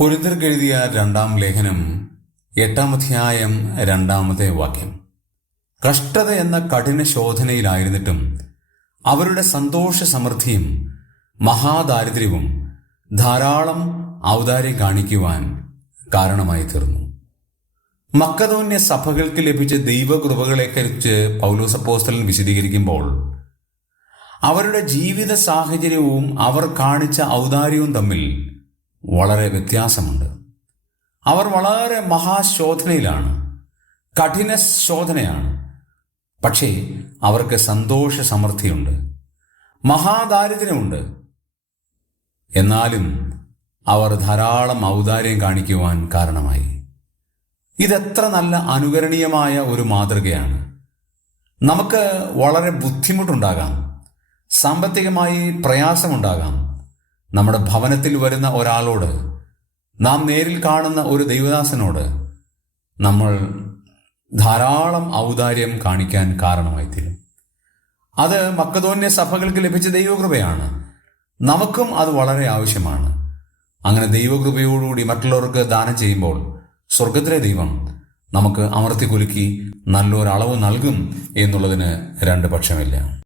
കുരുന്തർക്കെഴുതിയ രണ്ടാം ലേഖനം എട്ടാം അധ്യായം രണ്ടാമത്തെ വാക്യം. കഷ്ടത എന്ന കഠിന ശോധനയിലായിരുന്നിട്ടും അവരുടെ സന്തോഷ സമൃദ്ധിയും മഹാദാരിദ്ര്യവും ധാരാളം ഔദാര്യം കാണിക്കുവാൻ കാരണമായി തീർന്നു. മക്കതോന്യ സഭകൾക്ക് ലഭിച്ച ദൈവകൃപകളെക്കുറിച്ച് പൗലോസപ്പോസ്റ്റലിൽ വിശദീകരിക്കുമ്പോൾ അവരുടെ ജീവിത സാഹചര്യവും അവർ കാണിച്ച ഔദാര്യവും തമ്മിൽ വളരെ വ്യത്യാസമുണ്ട്. അവർ വളരെ മഹാശോധനയിലാണ് കഠിന ശോധനയാണ്. പക്ഷേ അവർക്ക് സന്തോഷ സമൃദ്ധിയുണ്ട് മഹാദാരിദ്ര്യമുണ്ട്. എന്നാലും അവർ ധാരാളം ഔദാര്യം കാണിക്കുവാൻ കാരണമായി. ഇതെത്ര നല്ല അനുകരണീയമായ ഒരു മാതൃകയാണ്. നമുക്ക് വളരെ ബുദ്ധിമുട്ടുണ്ടാകാം സാമ്പത്തികമായി പ്രയാസമുണ്ടാകാം നമ്മുടെ ഭവനത്തിൽ വരുന്ന ഒരാളോട് നാം നേരിൽ കാണുന്ന ഒരു ദൈവദാസനോട് നമ്മൾ ധാരാളം ഔദാര്യം കാണിക്കാൻ കാരണമായി തീരും അത് മക്കതോന്യ സഭകൾക്ക് ലഭിച്ച ദൈവകൃപയാണ്. നമുക്കും അത് വളരെ ആവശ്യമാണ്. അങ്ങനെ ദൈവകൃപയോടുകൂടി മറ്റുള്ളവർക്ക് ദാനം ചെയ്യുമ്പോൾ സ്വർഗത്തിലെ ദൈവം നമുക്ക് അമർത്തി കുലുക്കി നല്ലൊരളവ് നൽകും എന്നുള്ളതിന് രണ്ട് പക്ഷമില്ല.